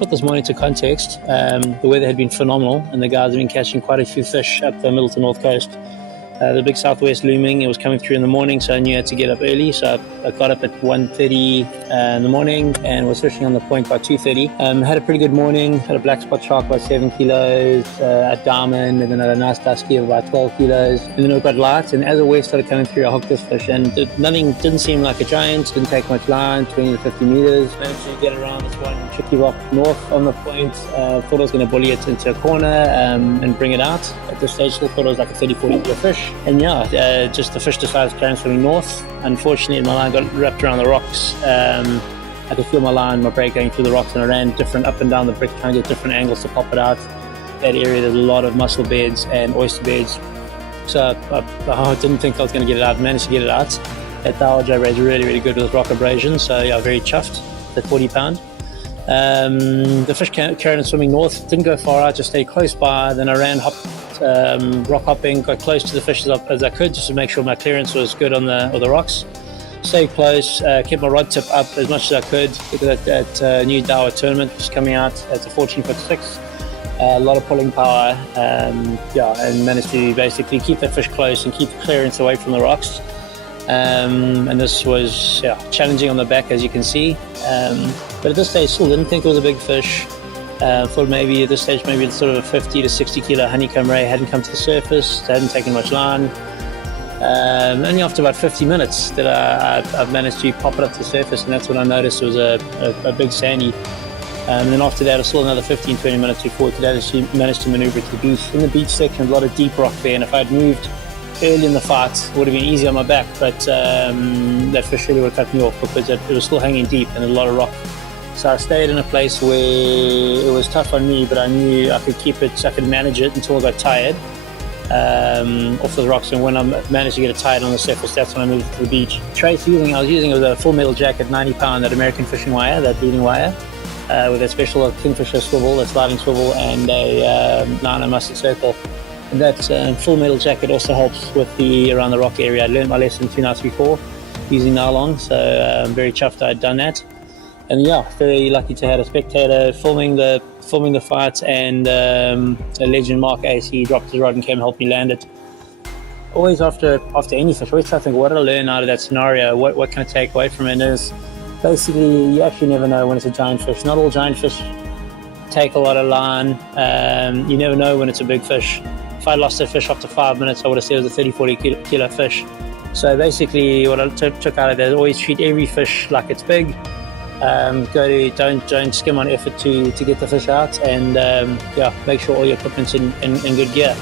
put this morning to context, the weather had been phenomenal and the guys have been catching quite a few fish up the middle to north coast. The big southwest looming, it was coming through in the morning, so I knew I had to get up early. So I got up at 1:30 in the morning and was fishing on the point by 2:30. Had a pretty good morning, had a black spot shark by 7 kilos, a diamond, and then had a nice dusky of about 12 kilos. And then it got light, and as the wave started coming through, I hooked this fish, and nothing didn't seem like a giant, didn't take much line, 20 to 50 meters. Managed to get around this one tricky rock north on the point. Thought I was going to bully it into a corner and bring it out. At this stage, still thought it was like a 30-40 kilo fish. And yeah, just the fish decided to carry swimming north. Unfortunately, my line got wrapped around the rocks. I could feel my line, my break going through the rocks, and I ran different up and down the brick, trying to get different angles to pop it out. That area, there's a lot of mussel beds and oyster beds. So I didn't think I was going to get it out. I managed to get it out. That Delaware jabra is really, really good with rock abrasion. So yeah, very chuffed at 40 pound. The fish carried on swimming north, didn't go far out, just stayed close by. Then I ran rock hopping, got close to the fish as I could, just to make sure my clearance was good on the rocks. Stayed close, kept my rod tip up as much as I could, because that new Delaware tournament was coming out at a 14'6". A lot of pulling power, and managed to basically keep that fish close and keep the clearance away from the rocks. And this was challenging on the back, as you can see. But at this stage, still didn't think it was a big fish. Thought maybe at this stage, maybe it's sort of a 50 to 60 kilo honeycomb ray hadn't come to the surface, hadn't taken much line. Only after about 50 minutes that I've managed to pop it up to the surface, and that's when I noticed it was a big sandy. And then after that, it was still another 15-20 minutes before we could actually manage to maneuver to the beach. In the beach section, a lot of deep rock there, and if I'd moved early in the fight, it would have been easy on my back, but that fish really would have cut me off, because it was still hanging deep and a lot of rock. So I stayed in a place where it was tough on me, but I knew I could keep it, I could manage it until I got tired off the rocks. And when I managed to get it tired on the surface, that's when I moved to the beach. Trace I was using a full metal jacket, 90 pound, that American fishing wire, that leading wire, with a special kingfisher swivel, a sliding swivel, and a 9 mustard circle. And that full metal jacket also helps with the around the rock area. I learned my lesson 2 nights before using nylon, so I'm very chuffed I'd done that. And yeah, very lucky to have a spectator filming the fight, and a legend, Mark Ace, he dropped his rod and came and helped me land it. Always after any fish, always try to think, what did I learn out of that scenario? What can I take away from it? And is basically, you actually never know when it's a giant fish. Not all giant fish take a lot of line. You never know when it's a big fish. If I lost a fish after 5 minutes, I would have said it was a 30-40 kilo fish. So basically, what I took out of that is always treat every fish like it's big. Don't skim on effort to get the fish out, and make sure all your equipment's in good gear.